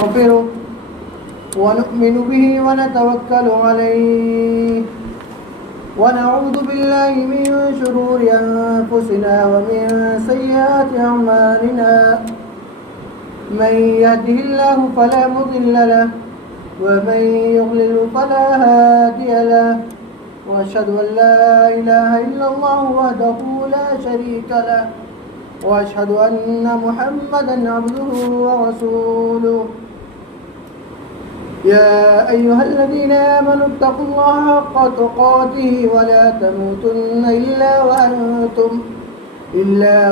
نستغفره ونؤمن به ونتوكل عليه ونعوذ بالله من شرور أنفسنا ومن سيئات أعمالنا من يهده الله فلا مضل له ومن يضلل فلا هادي له وأشهد أن لا إله إلا الله وحده لا شريك له وأشهد أن محمدا عبده ورسوله يا أيها الذين آمنوا اتقوا الله حق تقاته ولا تموتن إلا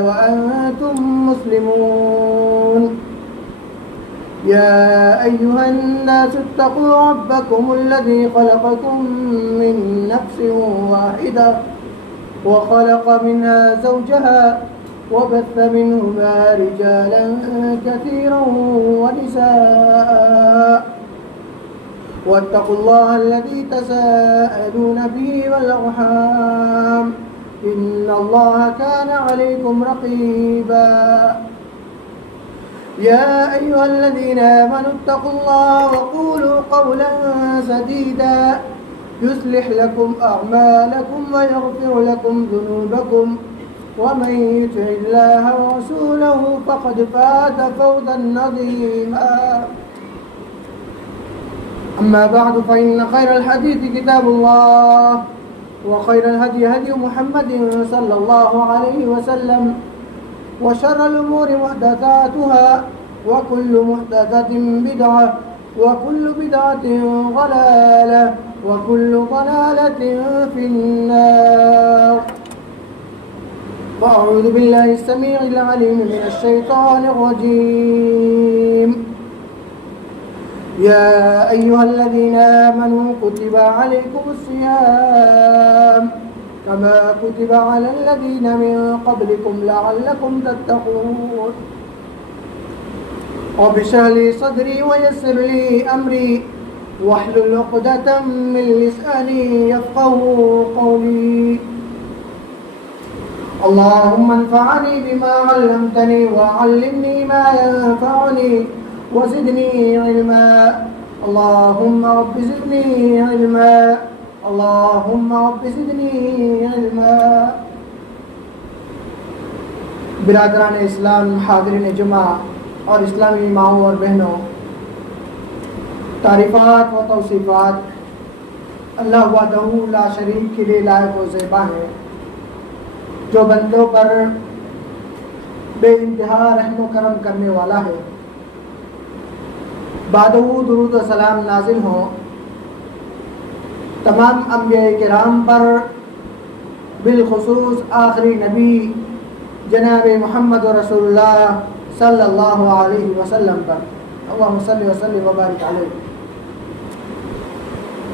وأنتم مسلمون يا أيها الناس اتقوا ربكم الذي خلقكم من نفس واحدة وخلق منها زوجها وبث منهما رجالا كثيرا ونساء واتقوا الله الذي تساءلون به والأرحام إن الله كان عليكم رقيبا يا أيها الذين آمنوا اتقوا الله وقولوا قولا سديدا يصلح لكم أعمالكم ويغفر لكم ذنوبكم ومن يطع الله ورسوله فقد فاز فوزا عظيما أما بعد فإن خير الحديث كتاب الله وخير الهدي هدي محمد صلى الله عليه وسلم وشر الأمور محدثاتها وكل محدثة بدعة وكل بدعة ضلالة وكل ضلالة في النار وأعوذ بالله السميع العليم من الشيطان الرجيم يا أيها الذين آمنوا كتب عليكم الصيام كما كتب على الذين من قبلكم لعلكم تتقون رب اشرح لي صدري ويسر لي أمري واحلل عقدة من لساني يفقهوا قولي اللهم انفعني بما علمتني وعلمني ما ينفعني وزدني علما اللهم رب زدني علما اللهم رب زدنی علما۔ برادران اسلام، حاضرین جمعہ اور اسلامی ماؤں اور بہنوں، تعریفات و توصیفات اللہ وحدہ لا شریک کے لیے لائق و زیبا ہے، جو بندوں پر بے انتہا رحم و کرم کرنے والا ہے۔ بعدہ درود و سلام نازل ہوں تمام انبیاء کرام پر، بالخصوص آخری نبی جناب محمد رسول اللہ صلی اللہ علیہ وسلم پر، اللہم صلی وسلم وبارک علیہ۔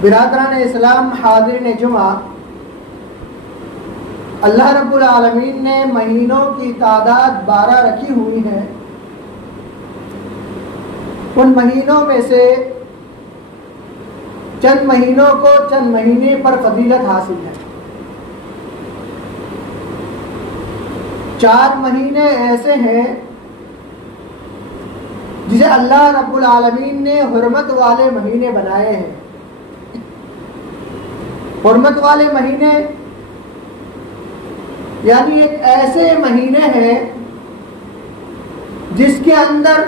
برادران اسلام، حاضرین جمعہ، اللہ رب العالمین نے مہینوں کی تعداد 12 رکھی ہوئی ہے۔ ان مہینوں میں سے چند مہینوں کو چند مہینے پر فضیلت حاصل ہے۔ 4 مہینے ایسے ہیں جسے اللہ رب العالمین نے حرمت والے مہینے بنائے ہیں۔ حرمت والے مہینے یعنی ایک ایسے مہینے ہیں جس کے اندر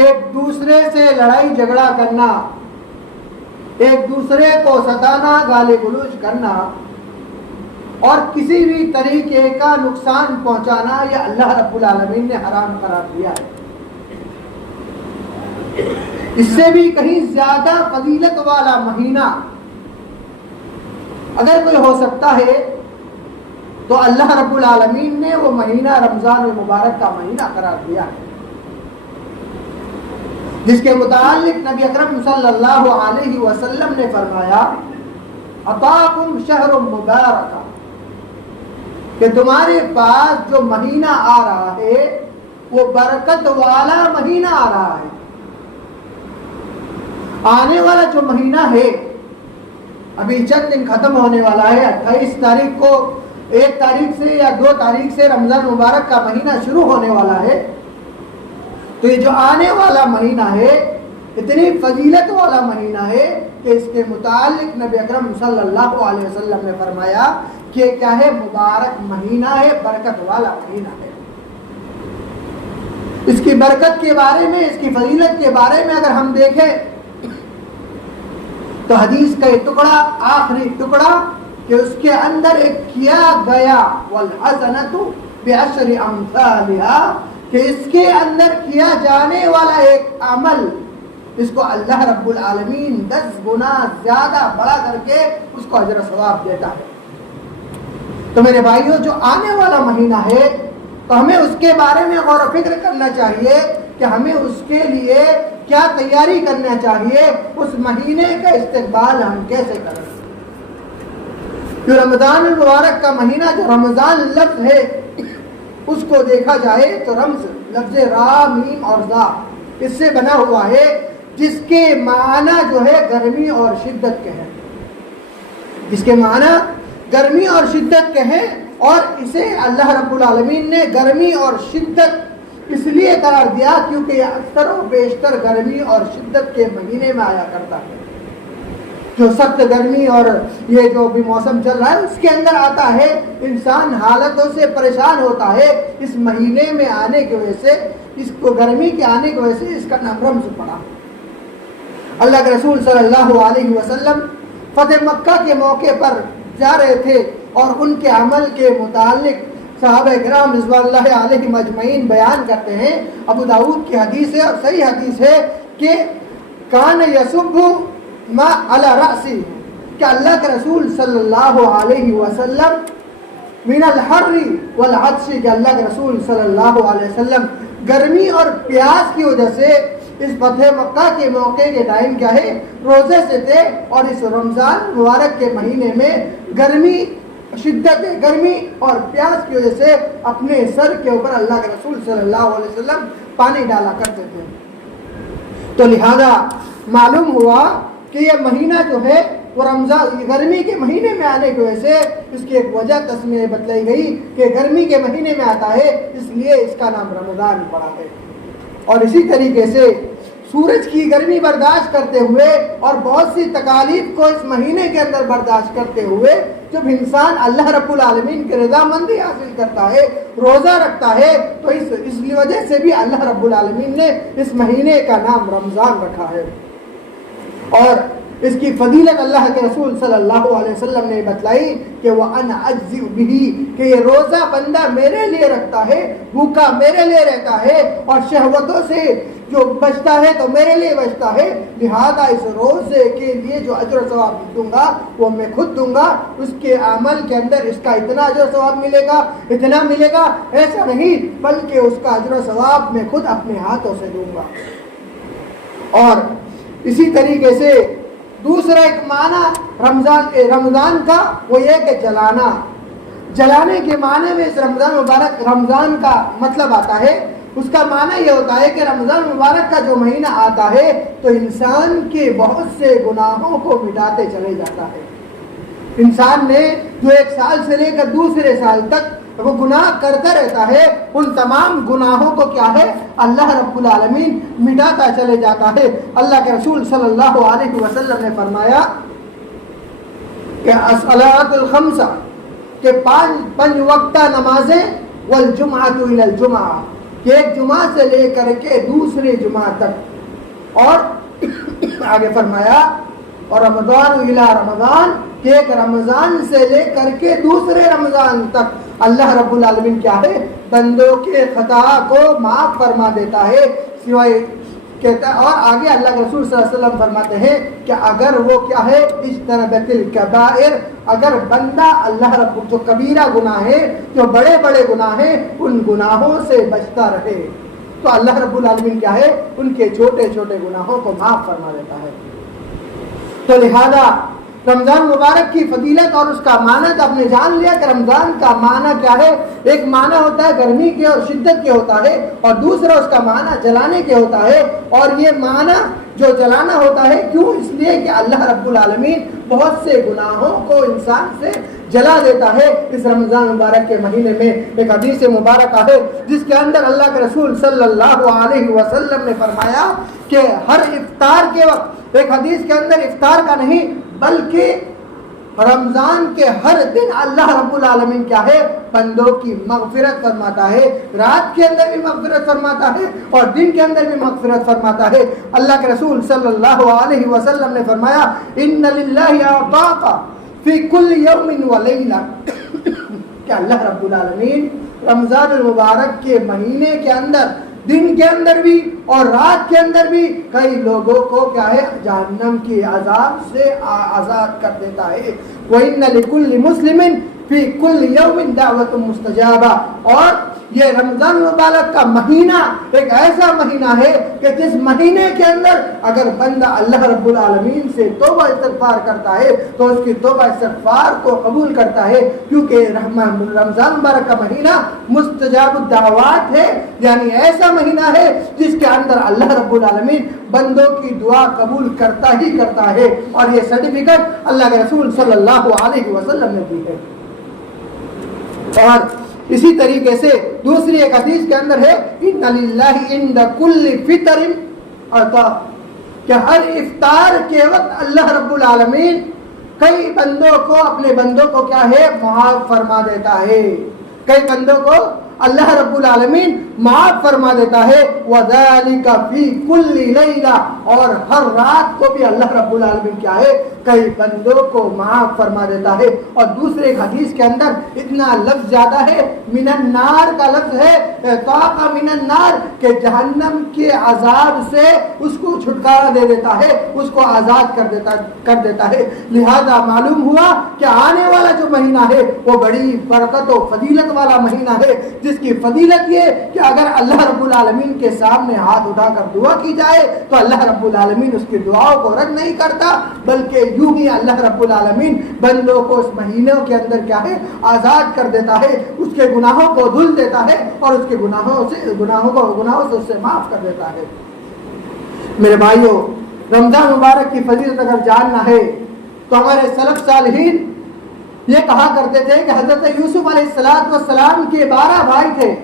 ایک دوسرے سے لڑائی جھگڑا کرنا، ایک دوسرے کو ستانا، گالی گلوچ کرنا اور کسی بھی طریقے کا نقصان پہنچانا یہ اللہ رب العالمین نے حرام قرار دیا ہے۔ اس سے بھی کہیں زیادہ فضیلت والا مہینہ اگر کوئی ہو سکتا ہے تو اللہ رب العالمین نے وہ مہینہ رمضان المبارک کا مہینہ قرار دیا ہے، جس کے متعلق نبی اکرم صلی اللہ علیہ وسلم نے فرمایا عطاکم شہر مبارک، کہ تمہارے پاس جو مہینہ آ رہا ہے وہ برکت والا مہینہ آ رہا ہے۔ آنے والا جو مہینہ ہے ابھی چند دن ختم ہونے والا ہے، 28 تاریخ کو 1 تاریخ سے یا 2 تاریخ سے رمضان مبارک کا مہینہ شروع ہونے والا ہے۔ تو یہ جو آنے والا مہینہ ہے اتنی فضیلت والا مہینہ ہے کہ اس کے متعلق نبی اکرم صلی اللہ علیہ وسلم نے فرمایا کہ کیا ہے، مبارک مہینہ ہے، برکت والا مہینہ ہے۔ اس کی برکت کے بارے میں، اس کی فضیلت کے بارے میں اگر ہم دیکھیں تو حدیث کا یہ ٹکڑا، آخری ٹکڑا کہ اس کے اندر ایک کیا گیا والحسنۃ بعشر امثالها، کہ اس کے اندر کیا جانے والا ایک عمل، اس کو اللہ رب العالمین 10 گنا زیادہ بڑا کر کے اس کو اجر و ثواب دیتا ہے۔ تو میرے بھائیوں، جو آنے والا مہینہ ہے تو ہمیں اس کے بارے میں غور و فکر کرنا چاہیے کہ ہمیں اس کے لیے کیا تیاری کرنا چاہیے، اس مہینے کا استقبال ہم کیسے کریں۔ جو رمضان المبارک کا مہینہ، جو رمضان لفظ ہے اس کو دیکھا جائے تو رمز لفظ را میم اور زا اس سے بنا ہوا ہے، جس کے معنی جو ہے گرمی اور شدت کے ہیں، جس کے معنی گرمی اور شدت کے ہیں، اور اسے اللہ رب العالمین نے گرمی اور شدت اس لیے قرار دیا کیونکہ یہ اکثر و بیشتر گرمی اور شدت کے مہینے میں آیا کرتا ہے۔ جو سخت گرمی اور یہ جو بھی موسم چل رہا ہے اس کے اندر آتا ہے، انسان حالتوں سے پریشان ہوتا ہے۔ اس مہینے میں آنے کی وجہ سے، اس کو گرمی کے آنے کی وجہ سے اس کا نام رمز پڑا۔ اللہ کے رسول صلی اللہ علیہ وسلم فتح مکہ کے موقع پر جا رہے تھے اور ان کے عمل کے متعلق صحابہ کرام رضوان اللہ علیہم اجمعین بیان کرتے ہیں۔ ابو داؤد کی حدیث ہے اور صحیح حدیث ہے کہ کان یصب ما علی رأسی، کہ اللہ کے رسول صلی اللہ علیہ وسلم من الحر والعطش، کہ اللہ کے رسول صلی اللہ علیہ وسلم گرمی اور پیاس کی وجہ سے اس فتح مکہ کے موقع کے ٹائم کیا ہے، روزے سے تھے، اور اس رمضان مبارک کے مہینے میں گرمی، شدت گرمی اور پیاس کی وجہ سے اپنے سر کے اوپر اللہ کے رسول صلی اللہ علیہ وسلم پانی ڈالا کرتے تھے۔ تو لہذا معلوم ہوا کہ یہ مہینہ جو ہے وہ رمضان گرمی کے مہینے میں آنے کی وجہ سے اس کی ایک وجہ تسمیہ بتلائی گئی کہ گرمی کے مہینے میں آتا ہے، اس لیے اس کا نام رمضان پڑا ہے۔ اور اسی طریقے سے سورج کی گرمی برداشت کرتے ہوئے اور بہت سی تکالیف کو اس مہینے کے اندر برداشت کرتے ہوئے جب انسان اللہ رب العالمین کی رضامندی حاصل کرتا ہے، روزہ رکھتا ہے، تو اس وجہ سے بھی اللہ رب العالمین نے اس مہینے کا نام رمضان رکھا ہے۔ اور اس کی فضیلت اللہ کے رسول صلی اللہ علیہ وسلم نے بتلائی کہ وہ انا اجزئ بہ، کہ یہ روزہ بندہ میرے لیے رکھتا ہے، بھوکا میرے لیے رہتا ہے، اور شہوتوں سے جو بچتا ہے تو میرے لیے بچتا ہے، لہذا اس روزے کے لیے جو اجر و ثواب دوں گا وہ میں خود دوں گا۔ اس کے عمل کے اندر اس کا اتنا اجر و ثواب ملے گا، اتنا ملے گا، ایسا نہیں، بلکہ اس کا اجر و ثواب میں خود اپنے ہاتھوں سے دوں گا۔ اور اسی طریقے سے دوسرا ایک معنی رمضان کا وہ یہ کہ جلانے کے معنی میں اس رمضان مبارک رمضان کا مطلب آتا ہے، اس کا معنی یہ ہوتا ہے کہ رمضان مبارک کا جو مہینہ آتا ہے تو انسان کے بہت سے گناہوں کو مٹاتے چلے جاتا ہے۔ انسان نے جو ایک سال سے لے کر دوسرے سال تک وہ گناہ کرتا رہتا ہے، ان تمام گناہوں کو کیا ہے، اللہ رب العالمین مٹاتا چلے جاتا ہے۔ اللہ کے رسول صلی اللہ علیہ وسلم نے فرمایا کہ الصلاۃ الخمسہ، کہ پانچ وقتہ نمازیں، والجمعۃ الی الجمعہ، کہ ایک جمعہ سے لے کر کے دوسرے جمعہ تک، اور آگے فرمایا اور رمضان الی رمضان، کہ ایک رمضان سے لے کر کے دوسرے رمضان تک اللہ رب العالمین کیا ہے، بندوں کے خطا کو معاف فرما دیتا ہے، سوائے کہتا ہے۔ اور آگے اللہ کے رسول صلی اللہ علیہ وسلم فرماتے ہیں کہ اگر وہ کیا ہے، اجتنبت الکبائر، اگر بندہ اللہ رب جو کبیرہ گناہ ہے، جو بڑے بڑے گناہ ہیں، ان گناہوں سے بچتا رہے تو اللہ رب العالمین کیا ہے، ان کے چھوٹے چھوٹے گناہوں کو معاف فرما دیتا ہے۔ تو لہذا رمضان مبارک کی فضیلت اور اس کا معنی تو آپ نے جان لیا کہ رمضان کا معنی کیا ہے۔ ایک معنی ہوتا ہے گرمی کے اور شدت کے ہوتا ہے، اور دوسرا اس کا معنی جلانے کے ہوتا ہے۔ اور یہ معنی جو جلانا ہوتا ہے کیوں، اس لیے کہ اللہ رب العالمین بہت سے گناہوں کو انسان سے جلا دیتا ہے۔ اس رمضان مبارک کے مہینے میں ایک حدیث مبارکہ ہے جس کے اندر اللہ کے رسول صلی اللہ علیہ وسلم نے فرمایا کہ ہر افطار کے وقت، ایک حدیث کے اندر افطار کا نہیں بلکہ رمضان کے ہر دن اللہ رب العالمین کیا ہے، بندوں کی مغفرت فرماتا ہے، رات کے اندر بھی مغفرت فرماتا ہے اور دن کے اندر بھی مغفرت فرماتا ہے۔ اللہ کے رسول صلی اللہ علیہ وسلم نے فرمایا ان للہ اعطاق فی کل یوم و لیلہ کہ اللہ رب العالمین رمضان المبارک کے مہینے کے اندر دن کے اندر بھی اور رات کے اندر بھی کئی لوگوں کو کیا ہے، جہنم کی عذاب سے آزاد کر دیتا ہے۔ وَإِنَّ لِكُلِّ مُسْلِمٍ فِي كُلِّ يَوْمٍ دَعْوَةٌ مُسْتَجَابَةٌ، اور یہ رمضان مبارک کا مہینہ ایک ایسا مہینہ ہے کہ جس مہینے کے اندر اگر بندہ اللہ رب العالمین سے توبہ استغفار کرتا ہے تو اس کی توبہ استغفار کو قبول کرتا ہے، کیونکہ رمضان مبارک کا مہینہ مستجاب الدعوات ہے، یعنی ایسا مہینہ ہے جس کے اندر اللہ رب العالمین بندوں کی دعا قبول کرتا ہی کرتا ہے، اور یہ سرٹیفکیٹ اللہ کے رسول صلی اللہ علیہ وسلم نے دی ہے۔ اور اسی طریقے سے دوسری ایک حدیث کے اندر ہے ان للہ عند کل فطر عطا، کہ ہر افطار کے وقت اللہ رب العالمین کئی بندوں کو، اپنے بندوں کو کیا ہے، معاف فرما دیتا ہے، کئی بندوں کو اللہ رب العالمین معاف فرما دیتا ہے۔ وَذَلِكَ فِي كُلِّ لَيْلَةٍ، اور ہر رات کو بھی اللہ رب العالمین کیا ہے، کئی بندوں کو معاف فرما دیتا ہے۔ اور دوسرے ایک حدیث کے اندر اتنا لفظ زیادہ ہے، من النار کا لفظ ہے، اعتاق من النار، کہ جہنم کے عذاب سے اس کو چھٹکارا دے دیتا ہے، اس کو آزاد کر دیتا ہے۔ لہذا معلوم ہوا کہ آنے والا جو مہینہ ہے وہ بڑی برکت و فضیلت والا مہینہ ہے، جس کی فضیلت یہ کہ اگر اللہ رب العالمین کے سامنے ہاتھ اٹھا کر دعا کی جائے تو اللہ رب العالمین اس کی دعاؤں کو رد نہیں کرتا، بلکہ یوں ہی اللہ رب العالمین بندوں کو اس مہینوں کے اندر کیا ہے، آزاد کر دیتا ہے، اس کے گناہوں کو دھل دیتا ہے اور اس کے گناہوں سے اس سے معاف کر دیتا ہے۔ میرے بھائیوں، رمضان مبارک کی فضیلت اگر جاننا ہے تو ہمارے سلف صالحین یہ کہا کرتے تھے کہ حضرت یوسف علیہ السلام کے 12 بھائی تھے،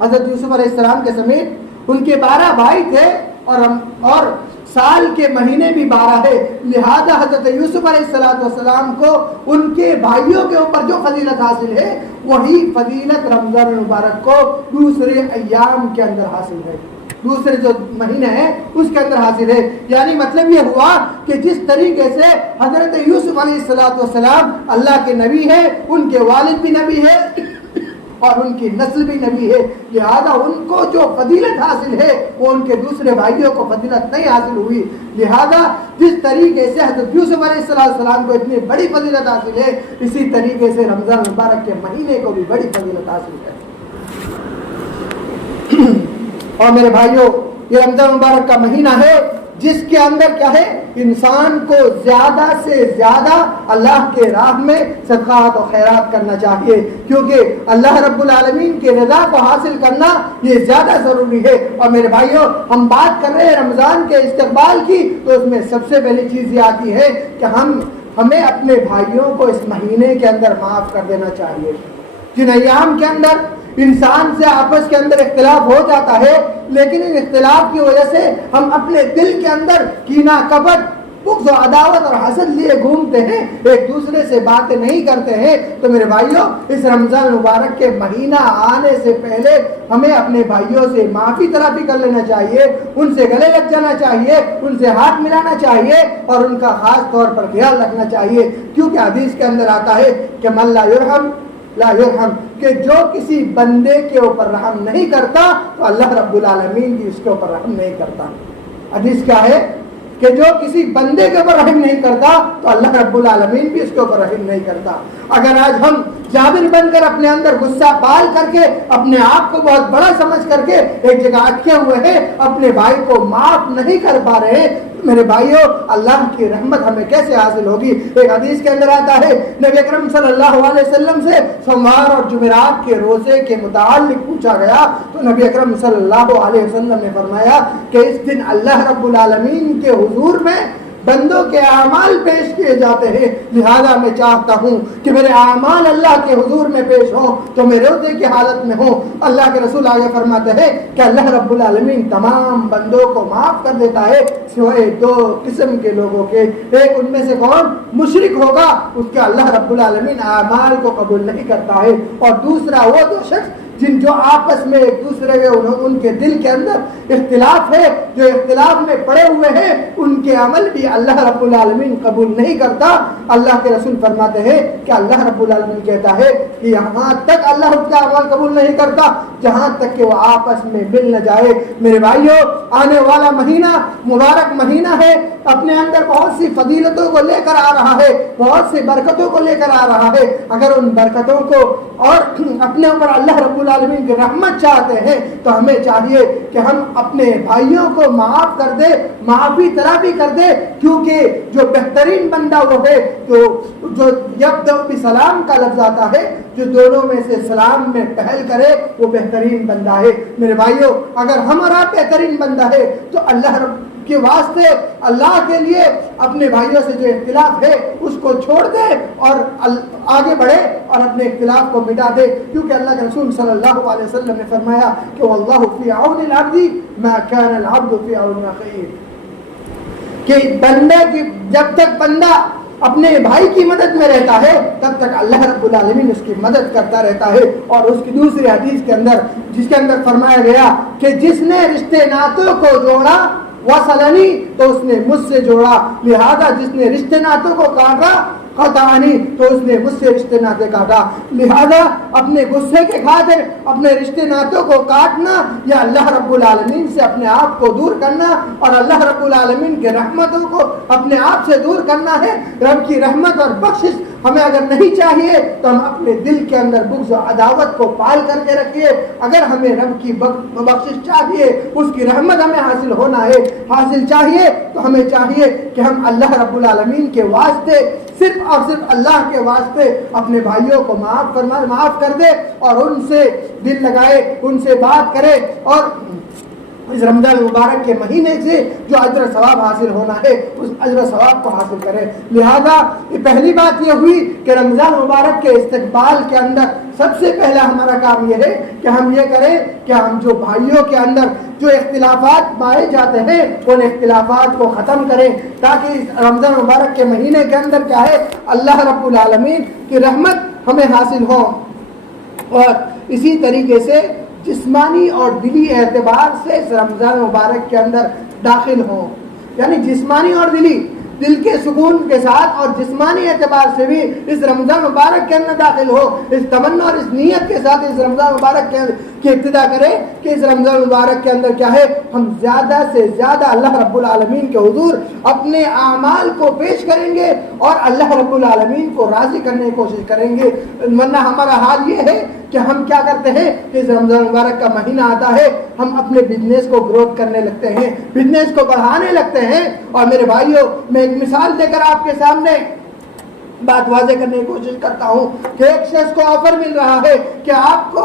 حضرت یوسف علیہ السلام کے سمیت ان کے 12 بھائی تھے اور سال کے مہینے بھی 12 ہے، لہذا حضرت یوسف علیہ السلام کو ان کے بھائیوں کے اوپر جو فضیلت حاصل ہے وہی فضیلت رمضان المبارک کو دوسرے ایام کے اندر حاصل ہے، دوسرے جو مہینہ ہے اس کے اندر حاصل ہے۔ یعنی مطلب یہ ہوا کہ جس طریقے سے حضرت یوسف علیہ السلام اللہ کے نبی ہے، ان کے والد بھی نبی ہے اور ان کی نسل بھی نبی ہے، لہذا ان کو جو فضیلت حاصل ہے وہ ان کے دوسرے بھائیوں کو فضیلت نہیں حاصل ہوئی۔ لہذا جس طریقے سے حضرت یوسف علیہ السلام کو اتنی بڑی فضیلت حاصل ہے، اسی طریقے سے رمضان مبارک کے مہینے کو بھی بڑی فضیلت حاصل ہے۔ اور میرے بھائیوں، یہ رمضان مبارک کا مہینہ ہے جس کے اندر کیا ہے، انسان کو زیادہ سے زیادہ اللہ کے راہ میں صدقات و خیرات کرنا چاہیے، کیونکہ اللہ رب العالمین کی رضا کو حاصل کرنا یہ زیادہ ضروری ہے۔ اور میرے بھائیوں، ہم بات کر رہے ہیں رمضان کے استقبال کی، تو اس میں سب سے پہلی چیز یہ آتی ہے کہ ہمیں اپنے بھائیوں کو اس مہینے کے اندر معاف کر دینا چاہیے۔ جن ایام کے اندر انسان سے آپس کے اندر اختلاف ہو جاتا ہے، لیکن ان اختلاف کی وجہ سے ہم اپنے دل کے اندر کینہ، کپٹ، بغض و عداوت اور حسد لیے گھومتے ہیں، ایک دوسرے سے باتیں نہیں کرتے ہیں، تو میرے بھائیوں، اس رمضان مبارک کے مہینہ آنے سے پہلے ہمیں اپنے بھائیوں سے معافی طلبی کر لینا چاہیے، ان سے گلے لگ جانا چاہیے، ان سے ہاتھ ملانا چاہیے اور ان کا خاص طور پر خیال رکھنا چاہیے، کیونکہ حدیث کے اندر آتا ہے کہ من لا یرحم لا یرحم، کہ جو کسی بندے کے اوپر رحم نہیں کرتا تو اللہ رب العالمین بھی اس کے اوپر رحم نہیں کرتا۔ حدیث کیا ہے کہ جو کسی بندے کے اوپر رحم نہیں کرتا تو اللہ رب العالمین بھی اس کے اوپر رحم نہیں کرتا۔ اگر آج ہم جابر بن کر اپنے اندر غصہ پال کر کے، اپنے آپ کو بہت بڑا سمجھ کر کے ایک جگہ اٹکے ہوئے ہیں، اپنے بھائی کو معاف نہیں کر پا رہے ہیں، میرے بھائیوں، اللہ کی رحمت ہمیں کیسے حاصل ہوگی؟ ایک حدیث کے اندر آتا ہے، نبی اکرم صلی اللہ علیہ وسلم سے سوموار اور جمعرات کے روزے کے متعلق پوچھا گیا تو نبی اکرم صلی اللہ علیہ وسلم نے فرمایا کہ اس دن اللہ رب العالمین کے حضور میں بندوں کے اعمال پیش کیے جاتے ہیں، لہذا میں چاہتا ہوں کہ میرے اعمال اللہ کے حضور میں پیش ہوں تو میں روزے کی حالت میں ہوں۔ اللہ کے رسول آگے فرماتے ہیں کہ اللہ رب العالمین تمام بندوں کو معاف کر دیتا ہے سوائے دو قسم کے لوگوں کے، ایک ان میں سے کون؟ مشرک ہوگا، اس کے اللہ رب العالمین اعمال کو قبول نہیں کرتا ہے، اور دوسرا وہ دو شخص جن جو آپس میں ایک دوسرے کے ان کے دل کے اندر اختلاف ہے، جو اختلاف میں پڑے ہوئے ہیں، ان کے عمل بھی اللہ رب العالمین قبول نہیں کرتا۔ اللہ کے رسول فرماتے ہیں کہ اللہ رب العالمین کہتا ہے کہ یہاں تک اللہ اس کا عمل قبول نہیں کرتا جہاں تک کہ وہ آپس میں مل نہ جائے۔ میرے بھائیوں، آنے والا مہینہ مبارک مہینہ ہے، اپنے اندر بہت سی فضیلتوں کو لے کر آ رہا ہے، بہت سی برکتوں کو لے کر آ رہا ہے۔ اگر ان برکتوں کو اور اپنے اوپر اللہ رب العالمین کی رحمت چاہتے ہیں تو ہمیں چاہیے کہ ہم اپنے بھائیوں کو معاف کر دے، معافی ترافی کر دے، کیونکہ جو بہترین بندہ وہ ہے جو یبدأ بسلام کا لفظ آتا ہے، جو دونوں میں سے سلام میں پہل کرے، وہ بہترین بندہ ہے۔ میرے بھائیوں، اگر ہمارا بہترین بندہ ہے تو اللہ رب کے واسطے، اللہ کے لیے اپنے بھائیوں سے جو اختلاف ہے اس کو چھوڑ دے اور آگے بڑھے اور اپنے اختلاف کو مٹا دے، کیونکہ اللہ کے رسول صلی اللہ علیہ وسلم نے فرمایا کہ واللہ فی عون العبد ما کان العبد فی عون اخیہ، کہ بندے کی جب تک بندہ اپنے بھائی کی مدد میں رہتا ہے تب تک اللہ رب العالمین اس کی مدد کرتا رہتا ہے۔ اور اس کی دوسری حدیث کے اندر، جس کے اندر فرمایا گیا کہ جس نے رشتے ناتوں کو جوڑا وصلنی، تو اس نے مجھ سے جوڑا، لہذا جس نے رشتے ناتوں کو کاٹا قطعنی، تو اس نے مجھ سے رشتے ناتے کاٹا۔ لہذا اپنے غصے کے خاطر اپنے رشتے ناتوں کو کاٹنا یا اللہ رب العالمین سے اپنے آپ کو دور کرنا اور اللہ رب العالمین کے رحمتوں کو اپنے آپ سے دور کرنا ہے۔ رب کی رحمت اور بخشش ہمیں اگر نہیں چاہیے تو ہم اپنے دل کے اندر بغض و عداوت کو پال کر کے رکھیے۔ اگر ہمیں رب کی بخشش چاہیے، اس کی رحمت ہمیں حاصل ہونا ہے، حاصل چاہیے، تو ہمیں چاہیے کہ ہم اللہ رب العالمین کے واسطے، صرف اور صرف اللہ کے واسطے اپنے بھائیوں کو معاف کر دے اور ان سے دل لگائے، ان سے بات کرے، اور اس رمضان المبارک کے مہینے سے جو اجر ثواب حاصل ہونا ہے اس اجر ثواب کو حاصل کرے۔ لہذا پہلی بات یہ ہوئی کہ رمضان مبارک کے استقبال کے اندر سب سے پہلا ہمارا کام یہ ہے کہ ہم یہ کریں کہ ہم جو بھائیوں کے اندر جو اختلافات پائے جاتے ہیں ان اختلافات کو ختم کریں، تاکہ اس رمضان مبارک کے مہینے کے اندر کیا ہے، اللہ رب العالمین کی رحمت ہمیں حاصل ہو، اور اسی طریقے سے جسمانی اور دلی اعتبار سے اس رمضان مبارک کے اندر داخل ہوں، یعنی جسمانی اور دل کے سکون کے ساتھ اور جسمانی اعتبار سے بھی اس رمضان مبارک کے اندر داخل ہو، اس تمنا اور اس نیت کے ساتھ اس رمضان مبارک کی ابتدا کرے کہ اس رمضان مبارک کے اندر کیا ہے، ہم زیادہ سے زیادہ اللہ رب العالمین کے حضور اپنے اعمال کو پیش کریں گے اور اللہ رب العالمین کو راضی کرنے کی کوشش کریں گے۔ ورنہ ہمارا حال یہ ہے کہ ہم کیا کرتے ہیں کہ اس رمضان مبارک کا مہینہ آتا ہے، ہم اپنے بزنس کو گروتھ کرنے لگتے ہیں، بزنس کو بڑھانے لگتے ہیں۔ اور میرے بھائیوں، میں ایک مثال دے کر آپ کے سامنے بات واضح کرنے کی کوشش کرتا ہوں کہ ایک شخص کو آفر مل رہا ہے کہ آپ کو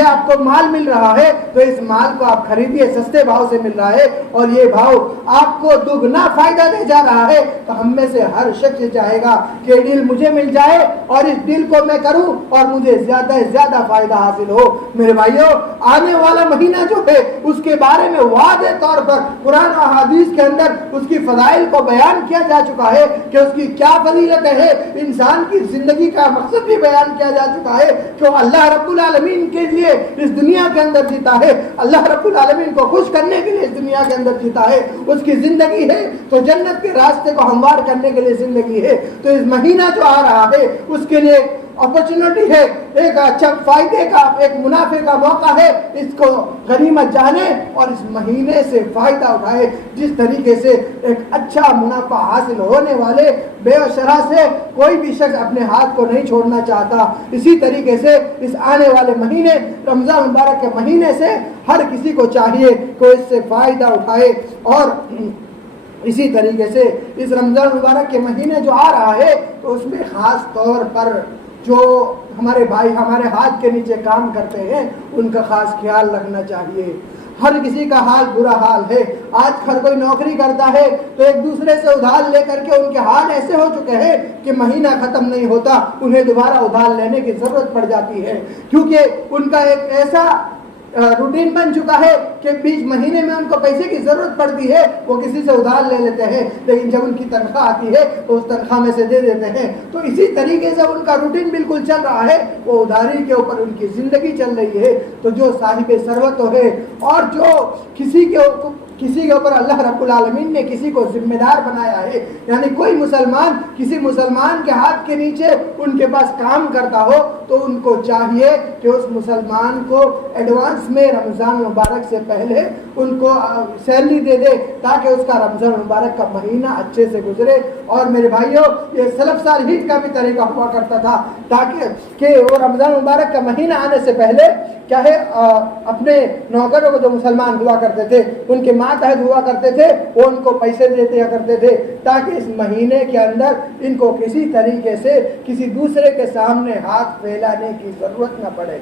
آپ کو مال مل رہا ہے، تو اس مال کو آپ خریدیے، سستے بھاؤ سے مل رہا ہے اور یہ بھاؤ آپ کو دگنا فائدہ دے جا رہا ہے، تو ہم میں سے ہر شخص چاہے گا کہ ڈیل مجھے مل جائے اور اس ڈیل کو میں کروں اور مجھے زیادہ سے زیادہ فائدہ حاصل ہو۔ میرے بھائیوں، آنے والا مہینہ جو ہے اس کے بارے میں واضح طور پر قرآن و حدیث کے اندر اس کی فضائل کو بیان کیا جا چکا ہے کہ اس کی کیا فضیلت ہے، انسان کی زندگی کا مقصد بھی بیان کیا جا چکا ہے کہ وہ اللہ رب العالمین کے لیے اس دنیا کے اندر جیتا ہے، اللہ رب العالمین کو خوش کرنے کے لیے اس دنیا کے اندر جیتا ہے، اس کی زندگی ہے تو جنت کے راستے کو ہموار کرنے کے لیے زندگی ہے۔ تو اس مہینہ جو آ رہا ہے اس کے لیے اپرچونٹی ہے، ایک اچھا فائدے کا، ایک منافع کا موقع ہے، اس کو غنیمت جانے اور اس مہینے سے فائدہ اٹھائے۔ جس طریقے سے ایک اچھا منافع حاصل ہونے والے بے شرح سے کوئی بھی شخص اپنے ہاتھ کو نہیں چھوڑنا چاہتا، اسی طریقے سے اس آنے والے مہینے رمضان مبارک کے مہینے سے ہر کسی کو چاہیے کہ اس سے فائدہ اٹھائے۔ اور اسی طریقے سے اس رمضان مبارک کے مہینے جو آ رہا ہے تو اس میں خاص طور پر جو ہمارے بھائی ہمارے ہاتھ کے نیچے کام کرتے ہیں ان کا خاص خیال رکھنا چاہیے۔ ہر کسی کا حال برا حال ہے. آج ہر کوئی نوکری کرتا ہے تو ایک دوسرے سے ادھار لے کر کے ان کے حال ایسے ہو چکے ہیں کہ مہینہ ختم نہیں ہوتا انہیں دوبارہ ادھار لینے کی ضرورت پڑ جاتی ہے، کیونکہ ان کا ایک ایسا روٹین بن چکا ہے کہ بیچ مہینے میں ان کو پیسے کی ضرورت پڑتی ہے، وہ کسی سے ادھار لے لیتے ہیں، لیکن جب ان کی تنخواہ آتی ہے تو اس تنخواہ میں سے دے دیتے ہیں. تو اسی طریقے سے ان کا روٹین بالکل چل رہا ہے، وہ ادھاری کے اوپر ان کی زندگی چل رہی ہے. تو جو صاحب ثروت ہے اور جو کسی کے اوپر اللہ رب العالمین نے کسی کو ذمہ دار بنایا ہے، یعنی کوئی مسلمان کسی مسلمان کے ہاتھ کے نیچے ان کے پاس کام کرتا ہو، تو ان کو چاہیے کہ اس مسلمان کو ایڈوانس میں رمضان مبارک سے پہلے ان کو سیلری دے دے، تاکہ اس کا رمضان مبارک کا مہینہ اچھے سے گزرے. اور میرے بھائیوں، یہ سلف صالحین کا بھی طریقہ ہوا کرتا تھا، تاکہ کہ وہ رمضان مبارک کا مہینہ آنے سے پہلے کیا ہے اپنے نوکروں کو جو مسلمان ہوا کرتے تھے، ان کے ماتحت ہوا کرتے تھے، وہ ان کو پیسے دے دیا کرتے تھے، تاکہ اس مہینے کے اندر ان کو کسی طریقے سے کسی دوسرے کے سامنے ہاتھ پھیلانے کی ضرورت نہ پڑے.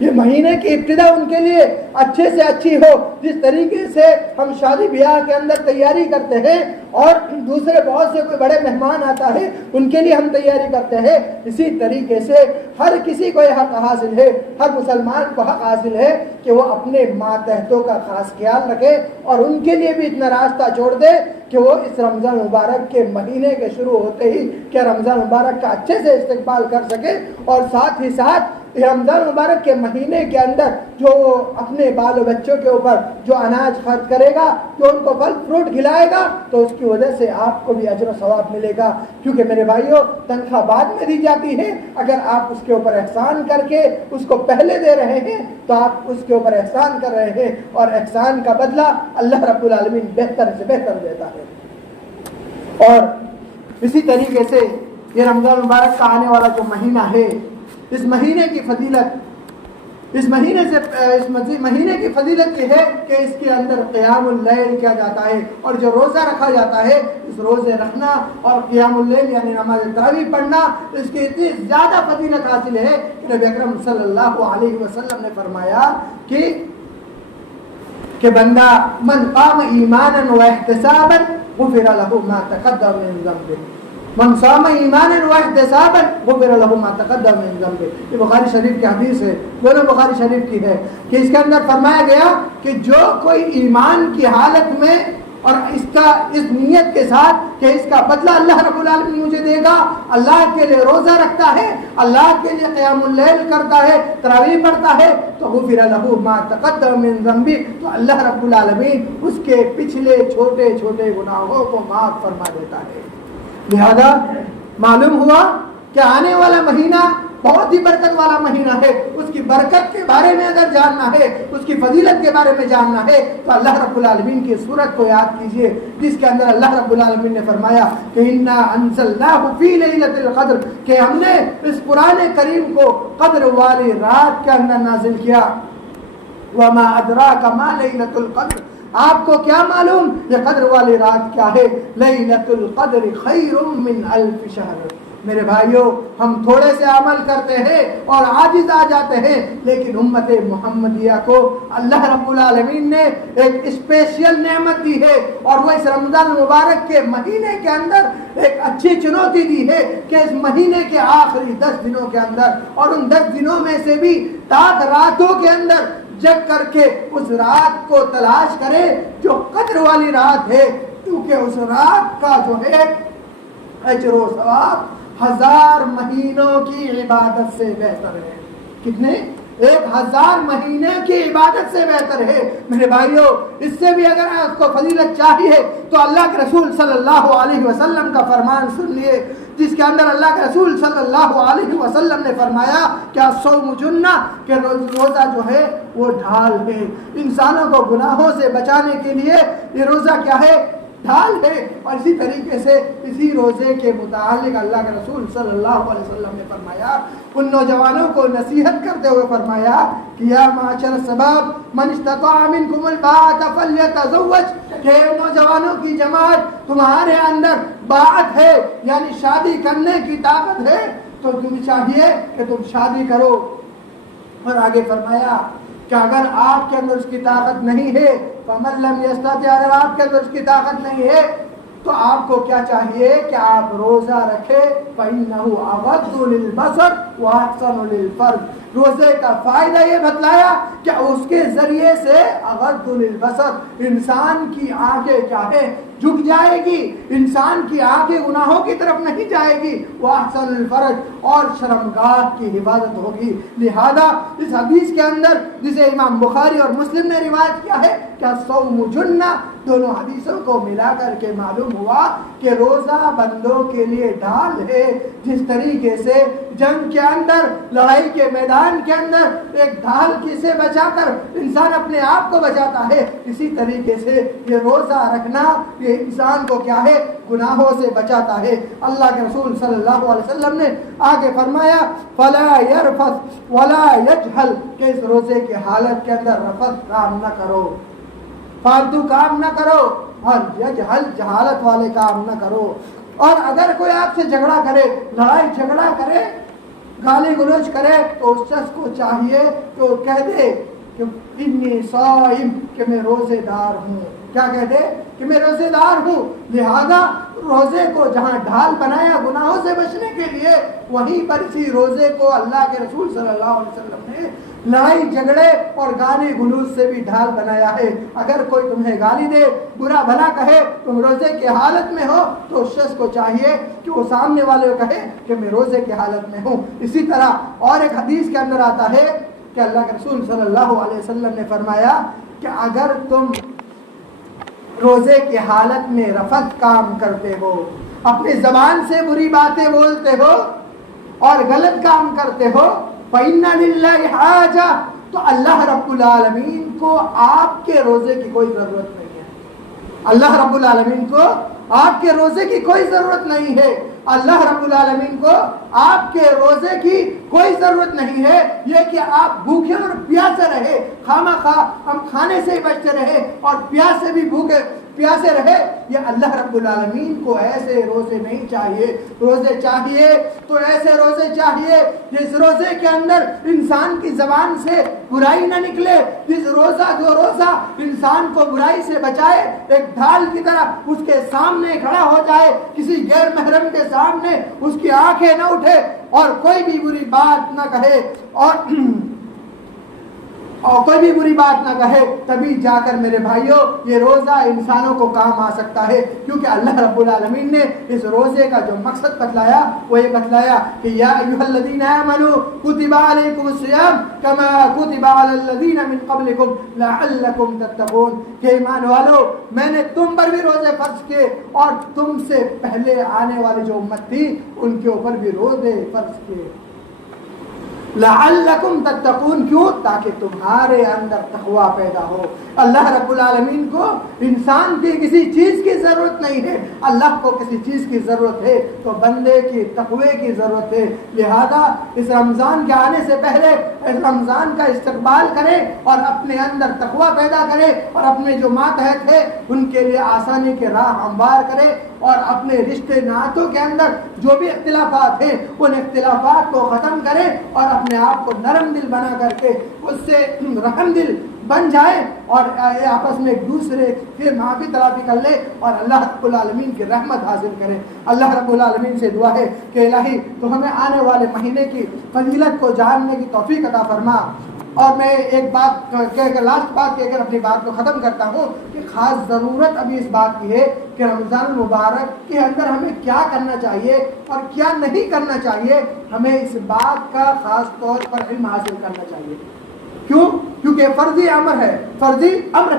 یہ مہینے کی ابتدا ان کے لیے اچھے سے اچھی ہو. جس طریقے سے ہم شادی بیاہ کے اندر تیاری کرتے ہیں اور دوسرے بہت سے کوئی بڑے مہمان آتا ہے ان کے لیے ہم تیاری کرتے ہیں، اسی طریقے سے ہر کسی کو یہ حق حاصل ہے، ہر مسلمان کو حق حاصل ہے کہ وہ اپنے ماتحتوں کا خاص خیال رکھے اور ان کے لیے بھی اتنا راستہ چھوڑ دے کہ وہ اس رمضان مبارک کے مہینے کے شروع ہوتے ہی کہ رمضان مبارک کا اچھے سے استقبال کر سکے. اور ساتھ ہی ساتھ رمضان مبارک کے مہینے کے اندر جو اپنے بال و بچوں کے اوپر جو اناج خرچ کرے گا، جو ان کو پھل فروٹ کھلائے گا، تو اس کی وجہ سے آپ کو بھی اجر و ثواب ملے گا. کیونکہ میرے بھائیوں، تنخواہ بعد میں دی جاتی ہے، اگر آپ اس کے اوپر احسان کر کے اس کو پہلے دے رہے ہیں تو آپ اس کے اوپر احسان کر رہے ہیں، اور احسان کا بدلہ اللہ رب العالمین بہتر سے بہتر دیتا ہے. اور اسی طریقے سے یہ رمضان مبارک کا آنے والا جو مہینہ ہے، اس مہینے کی فضیلت، اس مہینے کی فضیلت یہ ہے کہ اس کے اندر قیام اللیل کیا جاتا ہے، اور جو روزہ رکھا جاتا ہے، اس روزے رکھنا اور قیام اللیل یعنی نماز تراویح پڑھنا، اس کی اتنی زیادہ فضیلت حاصل ہے کہ نبی اکرم صلی اللہ علیہ وسلم نے فرمایا کہ بندہ من قام ایمانا واحتسابا غفر له ما تقدم من ذنبه، من صام ایمانا واحتسابا غفر له ما تقدم من ذنبه. یہ بخاری شریف کی حدیث ہے، دونوں بخاری شریف کی ہے، کہ اس کے اندر فرمایا گیا کہ جو کوئی ایمان کی حالت میں اور اس نیت کے ساتھ کہ اس کا بدلہ اللہ رب العالمین مجھے دے گا، اللہ کے لیے روزہ رکھتا ہے، اللہ کے لیے قیام اللیل کرتا ہے، تراویح پڑھتا ہے، تو غفر له ما تقدم من ذنبه، تو اللہ رب العالمین اس کے پچھلے چھوٹے چھوٹے گناہوں کو معاف فرما دیتا ہے. لہذا معلوم ہوا کہ آنے والا مہینہ بہت ہی برکت والا مہینہ ہے. اس کی برکت کے بارے میں اگر جاننا ہے، اس کی فضیلت کے بارے میں جاننا ہے، تو اللہ رب العالمین کی سورت کو یاد کیجئے، جس کے اندر اللہ رب العالمین نے فرمایا کہ انا انزلناہ فی لیلۃ القدر، کہ ہم نے اس قرآن کریم کو قدر والی رات کے اندر نازل کیا. وما ادراک ما لیلۃ القدر، آپ کو کیا معلوم یہ قدر والی رات کیا ہے؟ لیلۃ القدر خیر من الف شہر. میرے بھائیوں، ہم تھوڑے سے عمل کرتے ہیں اور عاجز آ جاتے ہیں، لیکن امت محمدیہ کو اللہ رب العالمین نے ایک اسپیشل نعمت دی ہے، اور وہ اس رمضان مبارک کے مہینے کے اندر ایک اچھی چنوتی دی ہے کہ اس مہینے کے آخری 10 دنوں کے اندر، اور ان 10 دنوں میں سے بھی تاک راتوں کے اندر جگ کر کے اس رات کو تلاش کرے جو قدر والی رات ہے، کیونکہ اس رات کا جو ہے اجر و ثواب 1000 مہینوں کی عبادت سے بہتر ہے. کتنے؟ 1000 مہینے کی عبادت سے بہتر ہے. میرے بھائیوں، اس سے بھی اگر آپ کو فضیلت چاہیے تو اللہ کے رسول صلی اللہ علیہ وسلم کا فرمان سن لیے، جس کے اندر اللہ کے رسول صلی اللہ علیہ وسلم نے فرمایا کہ الصوم جنہ، کہ روزہ جو ہے وہ ڈھال ہے. انسانوں کو گناہوں سے بچانے کے لیے یہ روزہ کیا ہے؟ ڈھال ہے. اور اسی طریقے سے اسی روزے کے متعلق اللہ کے رسول صلی اللہ علیہ وسلم نے فرمایا، ان نوجوانوں کو نصیحت کرتے ہوئے فرمایا کہ یا معاشر الشباب من استطاع منکم الباءۃ فلیتزوج، کہ نوجوانوں کی جماعت، تمہارے اندر باعت ہے یعنی شادی کرنے کی طاقت ہے تو تمہیں چاہیے کہ تم شادی کرو. اور آگے فرمایا کہ اگر آپ کے اندر اس کی طاقت نہیں ہے، فمن لم یستطع، اگر آپ کے اندر اس کی طاقت نہیں ہے تو آپ کو کیا چاہیے کہ آپ روزہ رکھیں، فإنه أغض للبصر وأحسن للفرج۔ روزے کا فائدہ یہ بتلایا کہ اس کے ذریعے سے اغض للبصر، انسان کی آنکھیں کیا ہے، جھک جائے گی، انسان کی آنکھیں گناہوں کی طرف نہیں جائے گی، وأحسن للفرج، اور شرمگاہ کی حفاظت ہوگی۔ لہذا اس حدیث کے اندر جسے امام بخاری اور مسلم نے روایت کیا ہے کہ الصوم جنہ، دونوں حدیثوں کو ملا کر کے معلوم ہوا کہ روزہ بندوں کے لیے ڈھال ہے۔ جس طریقے سے جنگ کے اندر، لڑائی کے میدان کے اندر ایک ڈھال سے بچا کر انسان اپنے آپ کو بچاتا ہے، اسی طریقے سے یہ روزہ رکھنا یہ انسان کو کیا ہے، گناہوں سے بچاتا ہے۔ اللہ کے رسول صلی اللہ علیہ وسلم نے آگے فرمایا فلا يرفث ولا يجهل، کہ اس روزے کی حالت کے اندر رفث کام نہ کرو، فالتو کام نہ کرو، اور یجہل، جہالت والے کام نہ کرو۔ اور اگر کوئی آپ سے جھگڑا کرے، لڑائی جھگڑا کرے، گالی گلوچ کرے، تو اس شخص کو چاہیے کہ وہ کہہ دے کہ انی صائم، کہ میں روزے دار ہوں۔ کیا کہہ دے کہ میں روزے دار ہوں۔ لہذا روزے کو جہاں ڈھال بنایا گناہوں سے بچنے کے لیے، وہیں پر اسی روزے کو اللہ کے رسول صلی اللہ علیہ وسلم نے لڑائی جھگڑے اور گالی گلوچ سے بھی ڈھال بنایا ہے۔ اگر کوئی تمہیں گالی دے، برا بھلا کہے، تم روزے کی حالت میں ہو، تو اس شخص کو چاہیے کہ وہ سامنے والے کو کہے کہ میں روزے کی حالت میں ہوں۔ اسی طرح اور ایک حدیث کے اندر آتا ہے کہ اللہ کے رسول صلی اللہ علیہ وسلم نے فرمایا کہ اگر تم روزے کی حالت میں رفث کام کرتے ہو، اپنی زبان سے بری باتیں بولتے ہو اور غلط کام کرتے ہو، فَإِنَّ لِلَّهِ حَاجَةً، تو اللہ رب العالمین کو آپ کے روزے کی کوئی ضرورت نہیں ہے۔ اللہ رب العالمین کو آپ کے روزے کی کوئی ضرورت نہیں ہے۔ اللہ رب العالمین کو آپ کے روزے کی کوئی ضرورت نہیں ہے۔ یہ کہ آپ بھوکے اور پیاسے رہے، خواہ خواہ ہم کھانے سے ہی بچتے رہے اور پیاسے بھی بھوکے پیاسے رہے، یہ اللہ رب العالمین کو ایسے روزے نہیں چاہیے۔ روزے چاہیے تو ایسے روزے چاہیے جس روزے کے اندر انسان کی زبان سے برائی نہ نکلے، جو روزہ انسان کو برائی سے بچائے، ایک ڈھال کی طرح اس کے سامنے کھڑا ہو جائے، کسی غیر محرم کے سامنے اس کی آنکھیں نہ اٹھے اور کوئی بھی بری بات نہ کہے، اور کوئی بھی بری بات نہ کہے، تبھی جا کر میرے بھائیوں یہ روزہ انسانوں کو کام آ سکتا ہے۔ کیونکہ اللہ رب العالمین نے اس روزے کا جو مقصد بتلایا وہ یہ بتلایا کہ یا ایھا الذین آمنوا کتب علیکم الصیام کما کتب علی الذین من قبلکم لعلکم تتقون، کہ ایمان والو میں نے تم پر بھی روزے فرض کیے اور تم سے پہلے آنے والی جو امت تھی ان کے اوپر بھی روزے فرض کیے، لعلکم تتقون، کیوں؟ تاکہ تمہارے اندر تقوی پیدا ہو۔ اللہ رب العالمین کو انسان کی کسی چیز کی ضرورت نہیں ہے، اللہ کو کسی چیز کی ضرورت ہے تو بندے کی تقوی کی ضرورت ہے۔ لہذا اس رمضان کے آنے سے پہلے اس رمضان کا استقبال کرے اور اپنے اندر تقوی پیدا کرے اور اپنے جو ماتحت ہے ان کے لیے آسانی کے راہ ہموار کرے، اور اپنے رشتے ناتوں کے اندر جو بھی اختلافات ہیں ان اختلافات کو ختم کرے اور اپنے آپ کو نرم دل بنا کر کے اس سے رحم دل بن جائے اور آپس میں ایک دوسرے سے معافی تلافی کر لے اور اللہ رب العالمین کی رحمت حاصل کرے۔ اللہ رب العالمین سے دعا ہے کہ الہی تو ہمیں آنے والے مہینے کی فضیلت کو جاننے کی توفیق عطا فرما۔ اور میں ایک بات لاسٹ بات کہہ کر اپنی بات کو ختم کرتا ہوں کہ خاص ضرورت ابھی اس بات کی ہے کہ رمضان المبارک کے اندر ہمیں کیا کرنا چاہیے اور کیا نہیں کرنا چاہیے، ہمیں اس بات کا خاص طور پر علم حاصل کرنا چاہیے۔ کیوں؟ کیونکہ فرضی امر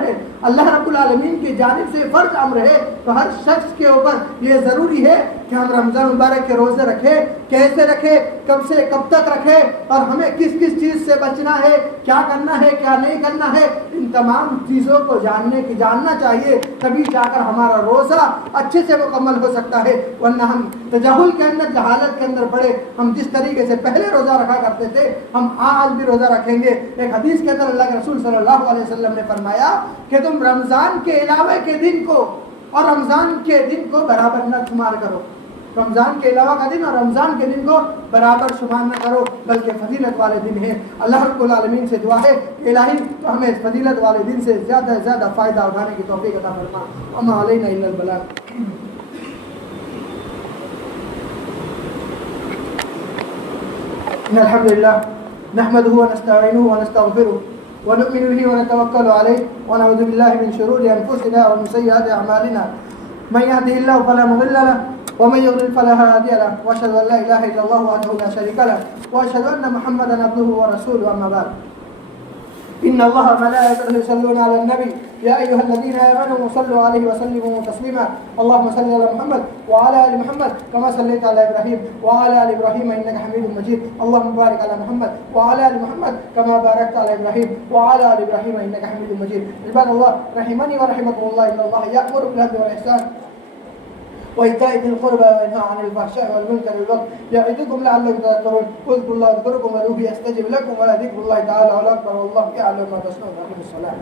ہے، اللہ رب العالمین کی جانب سے فرض امر ہے، تو ہر شخص کے اوپر یہ ضروری ہے کہ ہم رمضان مبارک کے روزے رکھیں، کیسے رکھیں، کب سے کب تک رکھیں، اور ہمیں کس کس چیز سے بچنا ہے، کیا کرنا ہے کیا نہیں کرنا ہے، ان تمام چیزوں کو جاننا چاہیے، تبھی جا کر ہمارا روزہ اچھے سے مکمل ہو سکتا ہے۔ ورنہ ہم تجاہل کے اندر، جہالت کے اندر پڑے، ہم جس طریقے سے پہلے روزہ رکھا کرتے تھے ہم آج بھی روزہ رکھیں گے۔ ایک حدیث کے اندر اللہ کے رسول صلی اللہ علیہ وسلم نے فرمایا کہ تم رمضان کے علاوہ کے دن کو اور رمضان کے دن کو برابر نہ شمار کرو، رمضان کے علاوہ کا دن اور رمضان کے دن کو برابر شمار نہ کرو بلکہ فضیلت والے دن ہیں. اللہ رب العالمین سے دعا ہے کہ الہی تو ہمیں اس فضیلت والے دن سے زیادہ سے زیادہ فائدہ اٹھانے کی توفیق عطا فرما. وما علینا الا البلاغ. ان الحمد لله نحمده ونستعينه ونستغفره ونؤمن به ونتوكل عليه ونعوذ بالله من شرور انفسنا ومن سيئات اعمالنا. من يهده الله فلا مضل له ومن يضلل فلا هادي له واشهد ان لا اله الا الله وحده لا شريك له واشهد ان محمدا عبده ورسوله. اما بعد ان الله وملائكته يصلون على النبي يا ايها الذين امنوا صلوا عليه وسلموا تسليما. اللهم صل على محمد وعلى ال محمد كما صليت على ابراهيم وعلى ال ابراهيم انك حميد مجيد. اللهم بارك على محمد وعلى ال محمد كما باركت على ابراهيم وعلى ال ابراهيم انك حميد مجيد. عباد الله رحمني ورحمكم الله ان الله يأمر بالعدل والاحسان وإيتاء ذي القربى وينهى عن الفحشاء والمنكر والبغي يعظكم لعلكم تذكرون. اذكروا الله يذكركم وادعوه يستجب لكم ولذكر الله تعالى أكبر والله يعلم ما تصنعون. أقيموا الصلاة.